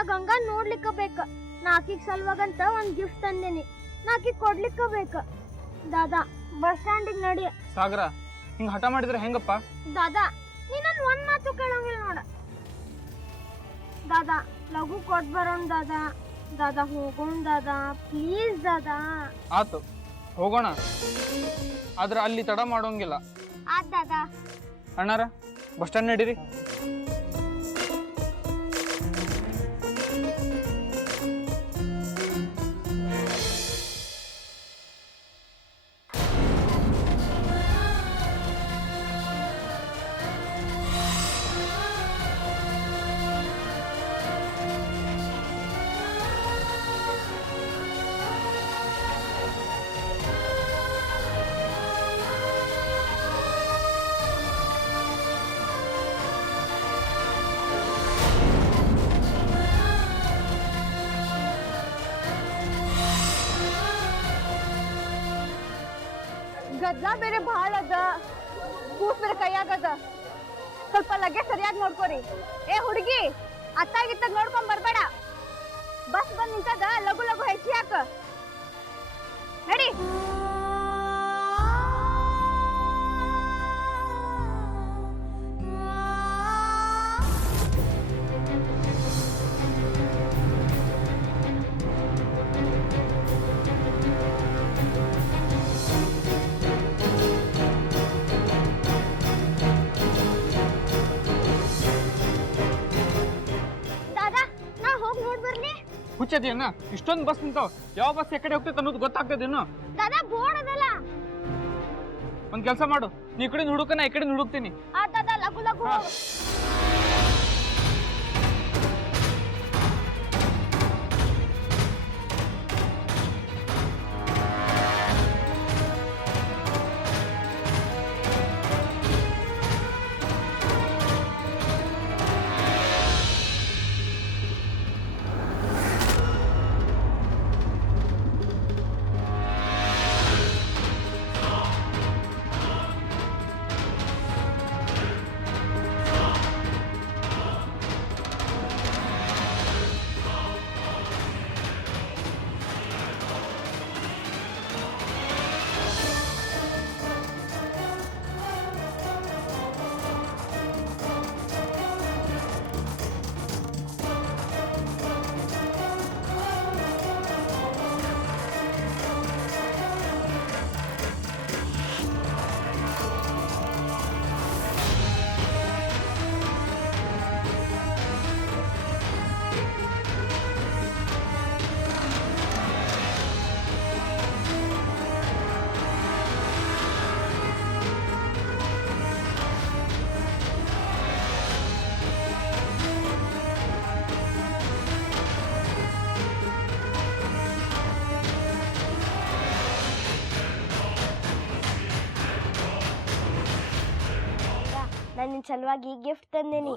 ನಾ ಗಂಗಾ ನೋಡ್ಲಿಕ್ಕ ಬೇಕ. ನಾಕಿಗ್ ಸಲ್ವಾಗಂತ ಒಂದ್ ಗಿಫ್ಟ್ ತಂದೇನಿ, ನಾಕಿಗ್ ಕೊಡ್ಲಿಕ್ಕ ಬೇಕ. ದಾದಾ ಬಸ್ ಸ್ಟ್ಯಾಂಡಿಗೆ ನಡಿ. ಸಾಗರ ಹಿಂಗ ಹಠ ಮಾಡಿದ್ರೆ ಹೆಂಗಪ್ಪ? ದಾದಾ ನೀ ನನ್ ಒಂದ್ ಮಾತು ಕೇಳಂಗಿಲ್ಲ ನೋಡ. ದಾದಾ ಲಘು ಕೊಟ್ ಬರೋಣ ದಾದಾ. ದಾದಾ ಹೋಗೋಣ ದಾದಾ, ಪ್ಲೀಸ್ ದಾದಾ. ಆತು ಹೋಗೋಣ, ಆದ್ರೆ ಅಲ್ಲಿ ತಡ ಮಾಡೋಂಗಿಲ್ಲ. ಆತ್ ದಾದಾ. ಅಣ್ಣಾರ ಬಸ್ ಸ್ಟ್ಯಾಂಡ್ ನಡೀರಿ. ಗದ್ಲ ಬೇರೆ ಬಹಳ ಅದ, ಕೂಸ್ ಬೇರೆ ಕೈಯಾಗದ. ಸ್ವಲ್ಪ ಲಗ್ಗೆ ಸರಿಯಾಗಿ ನೋಡ್ಕೋರಿ. ಏ ಹುಡುಗಿ, ಅತ್ತಾಗಿತ್ತ ನೋಡ್ಕೊಂಡ್ ಬರ್ಬೇಡ. ಬಸ್ ಬಂದ್ ನಿಂತದ, ಲಘು ಲಘು ಹೆಚ್ಚಿ ಹಾಕ ನಡಿ. ಹುಚ್ಚದೇನ ಇಷ್ಟೊಂದು ಬಸ್ ನಿಂತಾವ, ಯಾವ ಬಸ್ ಎಕಡೆ ಹೋಗ್ತೈತೆ ಅನ್ನೋದು ಗೊತ್ತಾಗ್ತದೇನು? ದಾದಾ ಬೋರ್ಡ್ ಅದಲ್ಲ. ಒಂದ್ ಕೆಲಸ ಮಾಡು, ನೀ ಈ ಕಡೆ ಹುಡುಕನ ಈ ಕಡೆ ಹುಡುಕ್ತೀನಿ. ಆ ದಾದಾ ಲಘು ಲಘು ಹೋಗು. ನಾನು ನಿನ್ನ ಸಲುವಾಗಿ ಗಿಫ್ಟ್ ತಂದೇನಿ.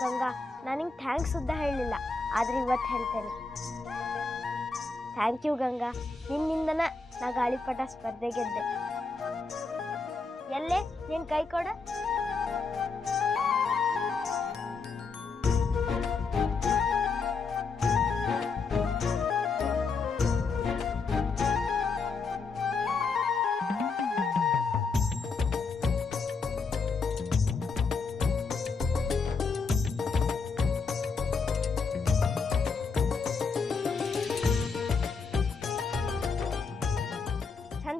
ಗಂಗಾ, ನಾನು ನಿಂಗೆ ಥ್ಯಾಂಕ್ಸ್ ಉದ್ದ ಹೇಳಲಿಲ್ಲ, ಆದ್ರೆ ಇವತ್ತು ಹೇಳ್ತೇನೆ. ಥ್ಯಾಂಕ್ ಯು ಗಂಗಾ, ನಿನ್ನಿಂದನ ನಾ ಗಾಳಿಪಟ ಸ್ಪರ್ಧೆ ಗೆದ್ದೆ. ಎಲ್ಲೇ ನೀನು ಕೈ ಕೊಡ.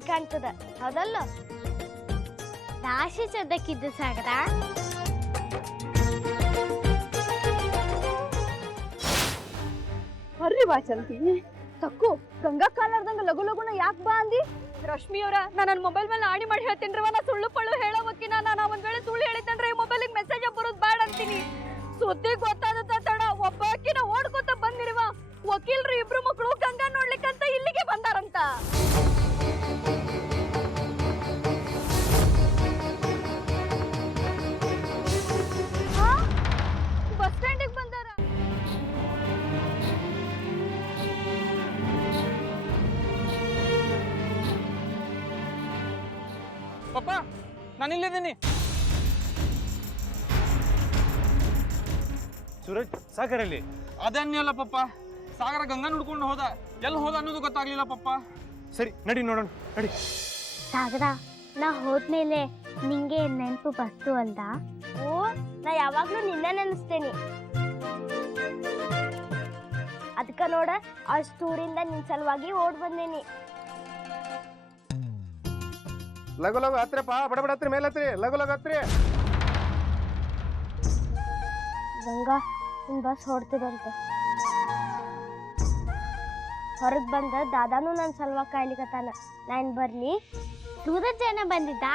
ಕಾಣ್ತದ ಹೌದಲ್ಲ? ರಾಶಿ ಸದ್ದಕ್ಕಿದ್ದು ಸಾಗರ. ಬರ್ರಿ ವಾಚಂತಿ, ತಕ್ಕು ಗಂಗಾ ಕಾಲಾರ್ದಂಗ ಲಘು ಲಘುನ ಯಾಕೆ ಬಾ ಅಂದಿ? ರಶ್ಮಿ ಅವರ, ನಾನು ನನ್ನ ಮೊಬೈಲ್ ಮೇಲೆ ಆಡಿ ಮಾಡಿ ಹೇಳ್ತೇನ್ರವ. ನಾ ಸುಳ್ಳು ಪಳ್ಳು ಹೇಳೋವಕ್ಕಿನ ನಾನು ಒಂದ್ ವೇಳೆ ಸುಳ್ಳು ಹೇಳಿದ್ದೇನ್ರೆ ಈ ಮೊಬೈಲಿಗೆ ಮೆಸೇಜ್ ಬರೋದು ಬೇಡ ಅಂತೀನಿ. ಸುದ್ದಿ ಗೊತ್ತಾದ ತಡ ಒಬ್ಬಾಕಿನ ಓಡ್ಕೊತ ಬಂದಿರುವ ವಕೀಲರು ಇಬ್ರು ಮಕ್ಕಳು ಗಂಗಾ ನೋಡ್ಲಿಕ್ಕಂತ ಇಲ್ಲಿಗೆ ಬಂದಾರಂತ. ಬಸ್ ಸ್ಟ್ಯಾಂಡಿಗೆ ಬಂದಾರ. ಪಪ್ಪ ನಾನು ಇಲ್ಲಿದ್ದೀನಿ. ಸೂರಜ್ ಸಾಗರಲ್ಲಿ ಅದನ್ನೆಲ್ಲ ಪಪ್ಪ, ಸಾಗರ ಗಂಗಾ ಹುಡ್ಕೊಂಡು ಹೋದ. ಎಲ್ಲಿ ಹೋದ ಅನ್ನೋದು ಗೊತ್ತಾಗ್ಲಿಲ್ಲ ಪಪ್ಪ. ಸರಿ ನಡಿ ನೋಡೋಣ, ನಡಿ. ಸಾಗರ, ನಾ ಹೋದ್ಮೇಲೆ ನಿಂಗೆ ನೆನಪು ಬಸ್ತು ಅಲ್ದ? ಓ, ನಾ ಯಾವಾಗ್ಲೂ ನಿನ್ನ ನೆನೆಸ್ತೇನೆ. ಅದಕ್ಕ ನೋಡ ಅಷ್ಟು ಊರಿಂದ ನಿನ್ ಸಲುವಾಗಿ ಓಡ್ ಬಂದೇನಿ. ಲಗು ಲಗು ಹತ್ರಪ್ಪ, ಬಡ ಬಡ ಹತ್ರಿ, ಮೇಲೆ ಹತ್ರಿ, ಲಗು ಲಗು ಹತ್ರಿ. ಗಂಗಾ, ನಿನ್ ಬಸ್ ಹೊಡ್ತಿದಂತೆ. ಹೊರಗ್ ಬಂದ ದಾದಾನು ನನ್ ಸಲುವಾಗಿ ಕಾಯ್ಲಿಕತ್ತಾನ. ನಾನ್ ಬರ್ಲಿ? ಸೂರಜ್ ಜನ ಬಂದಿದ್ದ?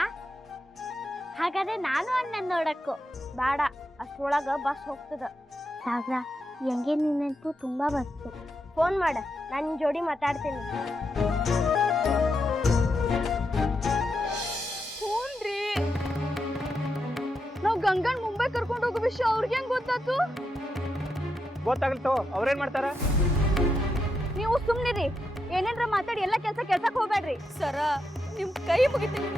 ಹಾಗಾದ್ರೆ ನಾನು ಅಣ್ಣನ್ ನೋಡಕ್ಕು ಬೇಡ, ಅಷ್ಟ್ರೊಳಗ ಬಸ್ ಹೋಗ್ತದ. ಸಾಗರ, ಹೆಂಗೆ ನಿನ್ ನೆನಪು ತುಂಬಾ ಬಸ್ತು. ಫೋನ್ ಮಾಡ, ನಾನು ನಿನ್ ಜೋಡಿ ಮಾತಾಡ್ತೀನಿ. ಹೂನ್ರಿ, ನಾವ್ ಗಂಗನ್ ಮುಂಬೈ ಕರ್ಕೊಂಡು ಹೋಗೋ ವಿಷಯ ಅವ್ರಿಗೆ ಹೆಂಗ್ ಗೊತ್ತಾತು? ಗೊತ್ತಾಗ್ಲತ್ತೋ, ಅವ್ರೇನ್ ಮಾಡ್ತಾರ? ನೀವು ಸುಮ್ನಿರಿ, ಏನೇನ್ರ ಮಾತಾಡಿ ಎಲ್ಲ ಕೆಲ್ಸಕ್ ಹೋಗ್ಬೇಡ್ರಿ. ಸರ, ನಿಮ್ ಕೈ ಮುಗಿತೀನಿ.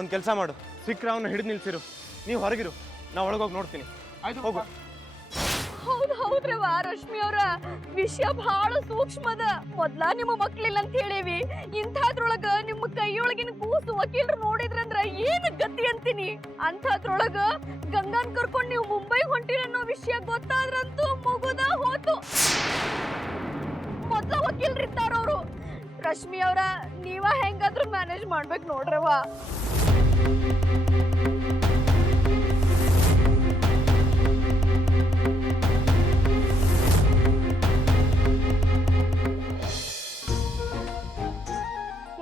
ಒಂದ್ ಕೆಲಸ ಮಾಡು, ಸಿಕ್ಕ್ರ ಅವನ್ನ ಹಿಡಿದು ನಿಲ್ಸಿರು. ನೀವು ಹೊರಗಿರು, ನಾ ಒಳಗೋಗಿ ನೋಡ್ತೀನಿ. ಆಯ್ತು ಹೋಗು. ಹೌದ್ರಿ ರಶ್ಮಿ ಅವ್ರ, ವಿಷಯ ಬಹಳ ಸೂಕ್ಷ್ಮದ. ಮೊದ್ಲ ನಿಮ್ಮ ಮಕ್ಳಿಲ್ಲ ಅಂತ ಹೇಳಿವಿ, ಇಂಥದ್ರೊಳಗ ನಿಮ್ಮ ಕೈಯೊಳಗಿನ ಕೂಸು ವಕೀಲರು ನೋಡಿದ್ರಂದ್ರ ಏನ್ ಗತಿ ಅಂತೀನಿ. ಅಂಥದ್ರೊಳಗ ಗಂಗಾನ್ ಕರ್ಕೊಂಡ್ ನೀವು ಮುಂಬೈ ಹೊಂಟಿರ ಅನ್ನೋ ವಿಷಯ ಗೊತ್ತಾದ್ರಂತೂ ಮುಗುದ ಹೋತು. ಮೊದ್ಲ ವಕೀಲರಿದ್ದಾರ ಅವ್ರು. ರಶ್ಮಿ ಅವ್ರ, ನೀವ ಹೆಂಗಾದ್ರೂ ಮ್ಯಾನೇಜ್ ಮಾಡ್ಬೇಕು ನೋಡ್ರವ.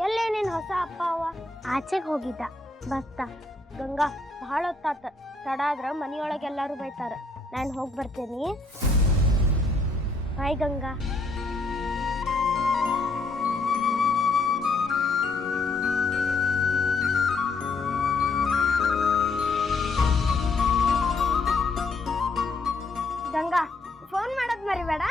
ಎಲ್ಲೇ ನಿನ್ ಹೊಸ ಅಪ್ಪ ಅವ್ವ? ಆಚೆಗೆ ಹೋಗಿದ್ದ, ಬಸ್ತ. ಗಂಗಾ, ಬಹಳ ಹೊತ್ತಾತ, ತಡ ಆದ್ರ ಮನಿಯೊಳಗೆ ಎಲ್ಲಾರು ಬೈತಾರ. ನಾನು ಹೋಗಿ ಬರ್ತೇನಿ. ಬಾಯ್ ಗಂಗಾ. ಗಂಗಾ, ಫೋನ್ ಮಾಡೋದ್ ಮರಿಬೇಡ.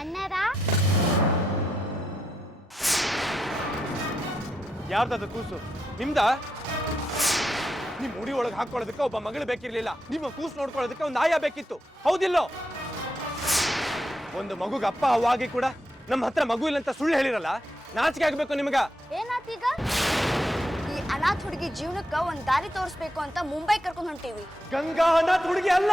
ಅಣ್ಣರ, ಯಾರ್ದದು ಕೂಸು? ನಿಮ್ದ? ನಿಮ್ ಮುಡಿ ಒಳಗೆ ಹಾಕೊಳ್ಳೋದಕ್ಕೆ ಒಬ್ಬ ಮಗಳು ಬೇಕಿರ್ಲಿಲ್ಲ, ನಿಮ್ಮ ಕೂಸು ನೋಡ್ಕೊಳ್ಳೋದಕ್ಕೆ ಒಂದು ಆಯ ಬೇಕಿತ್ತು, ಹೌದಿಲ್ಲೋ? ಒಂದು ಮಗುಗೆ ಅಪ್ಪ ಅವಾಗಿ ಕೂಡ ನಮ್ಮ ಹತ್ರ ಮಗು ಇಲ್ಲ ಅಂತ ಸುಳ್ಳು ಹೇಳಿರಲ್ಲ, ನಾಚಿಕೆ ಆಗ್ಬೇಕು ನಿಮಗ. ಏನಾತೀಗ? ಈ ಅನಾಥ ಹುಡುಗಿ ಜೀವನಕ್ಕ ಒಂದ್ ದಾರಿ ತೋರಿಸ್ಬೇಕು ಅಂತ ಮುಂಬೈ ಕರ್ಕೊಂಡ್ ಹೊಂಟೀವಿ. ಗಂಗಾ ಅನಾಥ ಹುಡುಗಿ ಅಲ್ಲ.